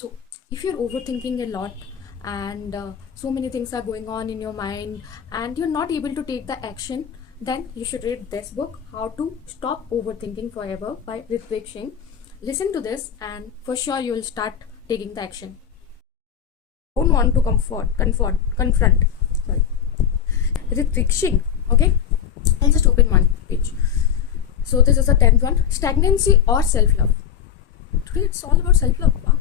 So if you're overthinking a lot and so many things are going on in your mind and you're not able to take the action, then you should read this book, How to Stop Overthinking Forever by Ritvik Singh. Listen to this and for sure you will start taking the action. Don't want to confront. Sorry. Ritvik Singh. Okay, I'll just open one page. So this is the 10th one, stagnancy or self-love. Today it's all about self-love. Wow.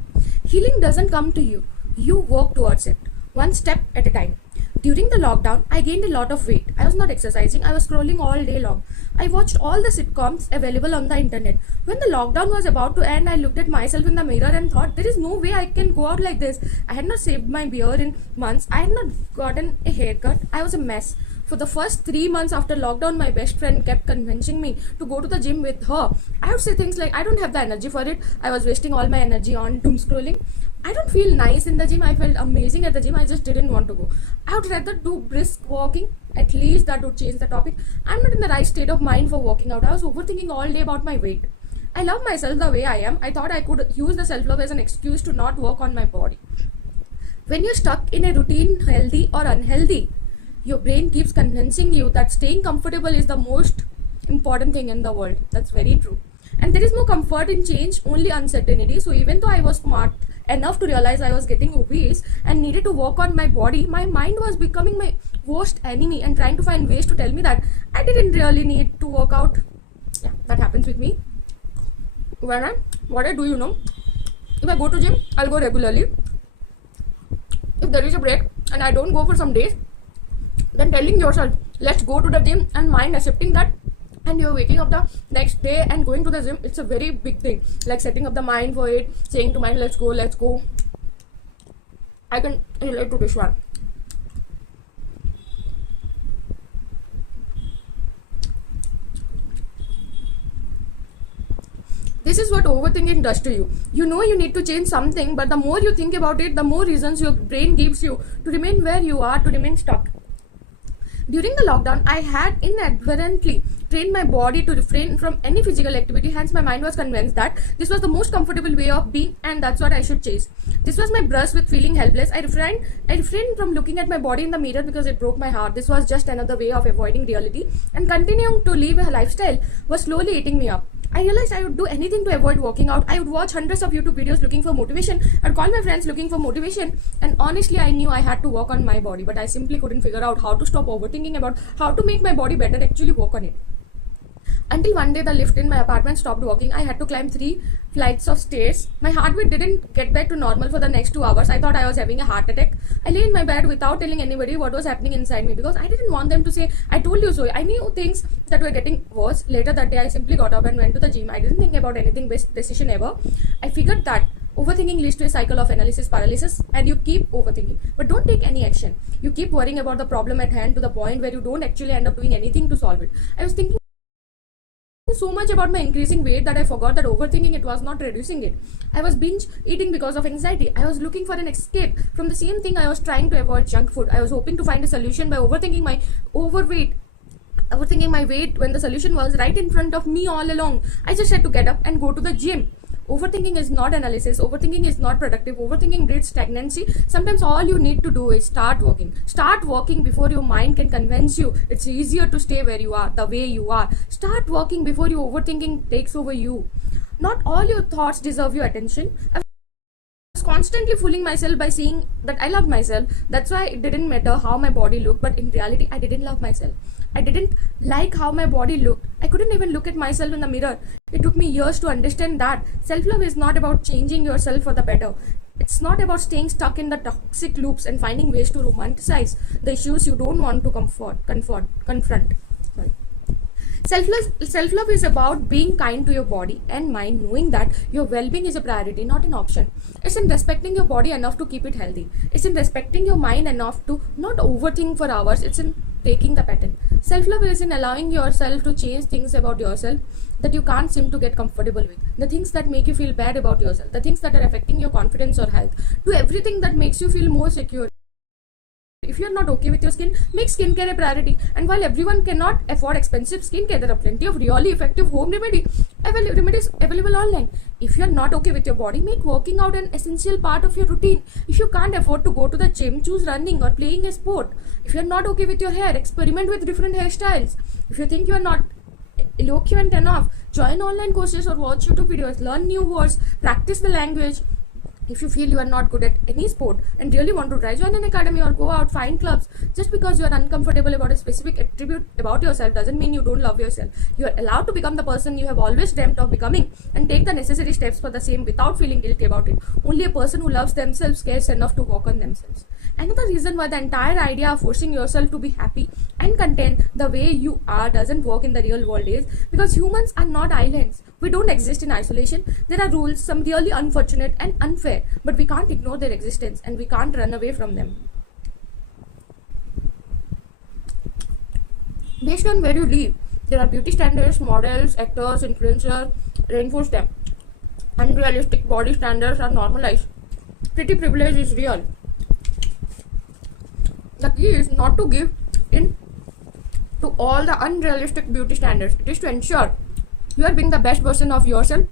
Healing doesn't come to you. You work towards it, one step at a time. During the lockdown, I gained a lot of weight. I was not exercising. I was scrolling all day long. I watched all the sitcoms available on the internet. When the lockdown was about to end, I looked at myself in the mirror and thought, there is no way I can go out like this. I had not shaved my beard in months. I had not gotten a haircut. I was a mess. For the first 3 months after lockdown, my best friend kept convincing me to go to the gym with her. I would say things like, I don't have the energy for it. I was wasting all my energy on doom scrolling. I don't feel nice in the gym. I felt amazing at the gym. I just didn't want to go. I would rather do brisk walking. At least that would change the topic. I'm not in the right state of mind for working out. I was overthinking all day about my weight. I love myself the way I am. I thought I could use the self-love as an excuse to not work on my body. When you're stuck in a routine, healthy or unhealthy, your brain keeps convincing you that staying comfortable is the most important thing in the world. That's very true. And there is no comfort in change, only uncertainty. So even though I was smart enough to realize I was getting obese and needed to work on my body, my mind was becoming my worst enemy and trying to find ways to tell me that I didn't really need to work out. Yeah, that happens with me. What I do, if I go to gym, I'll go regularly. If there is a break and I don't go for some days, then telling yourself, let's go to the gym, and mind accepting that, and you're waking up the next day and going to the gym, it's a very big thing. Like setting up the mind for it, saying to mind, let's go. I can relate to this one. This is what overthinking does to you. You know you need to change something, but the more you think about it, the more reasons your brain gives you to remain where you are, to remain stuck. During the lockdown, I had inadvertently trained my body to refrain from any physical activity. Hence, my mind was convinced that this was the most comfortable way of being, and that's what I should chase. This was my brush with feeling helpless. I refrained from looking at my body in the mirror because it broke my heart. This was just another way of avoiding reality, and continuing to live a lifestyle was slowly eating me up. I realized I would do anything to avoid working out. I would watch hundreds of YouTube videos looking for motivation. I'd call my friends looking for motivation. And honestly, I knew I had to work on my body, but I simply couldn't figure out how to stop overthinking about how to make my body better, actually work on it. Until one day the lift in my apartment stopped working. I had to climb 3 flights of stairs. My heartbeat didn't get back to normal for the next 2 hours. I thought I was having a heart attack. I lay in my bed without telling anybody what was happening inside me because I didn't want them to say, I told you so. I knew things that were getting worse. Later that day, I simply got up and went to the gym. I didn't think about anything, best decision ever. I figured that overthinking leads to a cycle of analysis paralysis, and you keep overthinking, but don't take any action. You keep worrying about the problem at hand to the point where you don't actually end up doing anything to solve it. I was thinking so much about my increasing weight that I forgot that overthinking it was not reducing it. I was binge eating because of anxiety. I was looking for an escape from the same thing. I was trying to avoid junk food. I was hoping to find a solution by overthinking my weight when the solution was right in front of me all along. I just had to get up and go to the gym. Overthinking is not analysis. Overthinking is not productive. Overthinking breeds stagnancy. Sometimes all you need to do is start working. Start working before your mind can convince you it's easier to stay where you are, the way you are. Start working before your overthinking takes over you. Not all your thoughts deserve your attention. I was constantly fooling myself by saying that I loved myself. That's why it didn't matter how my body looked, but in reality, I didn't love myself. I didn't like how my body looked. I couldn't even look at myself in the mirror. It took me years to understand that self-love is not about changing yourself for the better. It's not about staying stuck in the toxic loops and finding ways to romanticize the issues you don't want to confront. Sorry. Self-love is about being kind to your body and mind, knowing that your well-being is a priority, not an option. It's in respecting your body enough to keep it healthy. It's in respecting your mind enough to not overthink for hours. It's in breaking the pattern. Self-love is in allowing yourself to change things about yourself that you can't seem to get comfortable with. The things that make you feel bad about yourself. The things that are affecting your confidence or health. Do everything that makes you feel more secure If you're not okay with your skin, make skincare a priority. And while everyone cannot afford expensive skincare, there are plenty of really effective home remedies available online. If you're not okay with your body, make working out an essential part of your routine. If you can't afford to go to the gym, choose running or playing a sport. If you're not okay with your hair, experiment with different hairstyles. If you think you're not eloquent enough, join online courses or watch YouTube videos, learn new words, practice the language. If you feel you are not good at any sport and really want to try, join an academy or go out, find clubs. Just because you are uncomfortable about a specific attribute about yourself doesn't mean you don't love yourself. You are allowed to become the person you have always dreamt of becoming and take the necessary steps for the same without feeling guilty about it. Only a person who loves themselves cares enough to work on themselves. Another reason why the entire idea of forcing yourself to be happy and content the way you are doesn't work in the real world is because humans are not islands. We don't exist in isolation. There are rules, some really unfortunate and unfair, but we can't ignore their existence and we can't run away from them. Based on where you live, there are beauty standards, models, actors, influencers reinforce them. Unrealistic body standards are normalized. Pretty privilege is real. The key is not to give in to all the unrealistic beauty standards. It is to ensure you are being the best version of yourself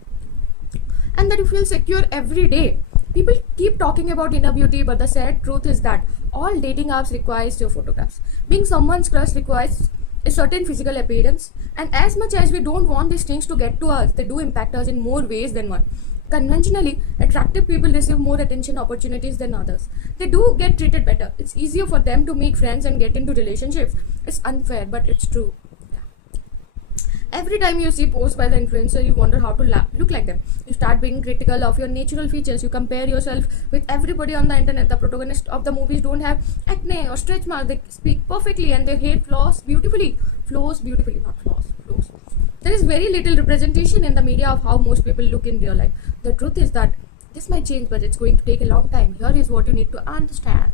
and that you feel secure every day. People keep talking about inner beauty, but the sad truth is that all dating apps requires your photographs. Being someone's crush requires a certain physical appearance, and as much as we don't want these things to get to us, they do impact us in more ways than one. Conventionally, attractive people receive more attention opportunities than others. They do get treated better. It's easier for them to make friends and get into relationships. It's unfair, but it's true. Every time you see posts by the influencer, you wonder how to look like them. You start being critical of your natural features. You compare yourself with everybody on the internet. The protagonists of the movies don't have acne or stretch marks. They speak perfectly and they hate flaws beautifully. Flaws beautifully, not flaws. Flaws. There is very little representation in the media of how most people look in real life. The truth is that this might change, but it's going to take a long time. Here is what you need to understand.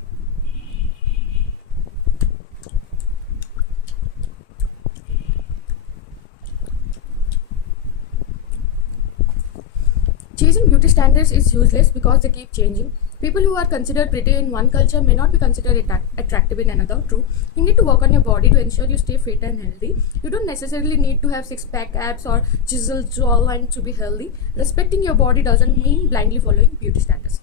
Chasing beauty standards is useless because they keep changing. People who are considered pretty in one culture may not be considered attractive in another. True, you need to work on your body to ensure you stay fit and healthy. You don't necessarily need to have six-pack abs or chiseled jawline to be healthy. Respecting your body doesn't mean blindly following beauty standards.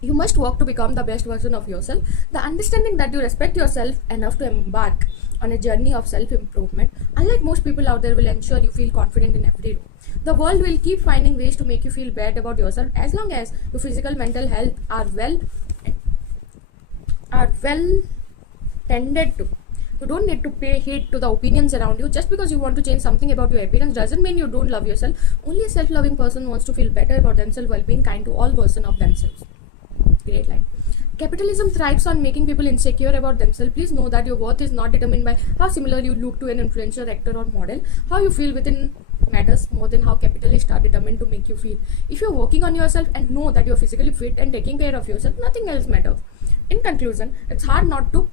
You must work to become the best version of yourself. The understanding that you respect yourself enough to embark on a journey of self-improvement, unlike most people out there, will ensure you feel confident in every role. The world will keep finding ways to make you feel bad about yourself as long as your physical mental health are well tended to. You don't need to pay heed to the opinions around you. Just because you want to change something about your appearance doesn't mean you don't love yourself. Only a self-loving person wants to feel better about themselves while being kind to all versions of themselves. Great line. Capitalism thrives on making people insecure about themselves. Please know that your worth is not determined by how similar you look to an influencer, actor or model. How you feel within matters more than how capitalists are determined to make you feel. If you're working on yourself and know that you're physically fit and taking care of yourself, nothing else matters. In conclusion, it's hard not to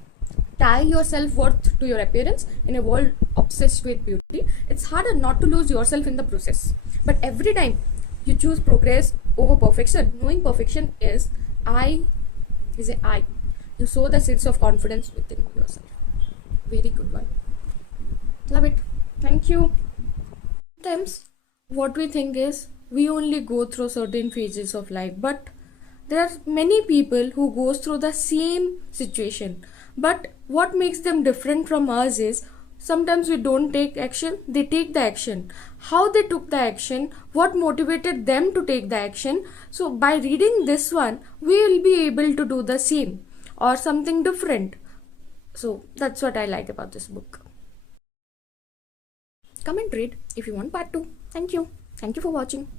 tie your self-worth to your appearance in a world obsessed with beauty. It's harder not to lose yourself in the process. But every time you choose progress over perfection, knowing perfection is I. You sow the seeds of confidence within yourself. Very good one. Love it. Thank you. Sometimes what we think is we only go through certain phases of life, but there are many people who goes through the same situation. But what makes them different from us is sometimes we don't take action, they take the action. How they took the action, what motivated them to take the action. So by reading this one, we will be able to do the same or something different. So that's what I like about this book. Come and read if you want part 2. Thank you. Thank you for watching.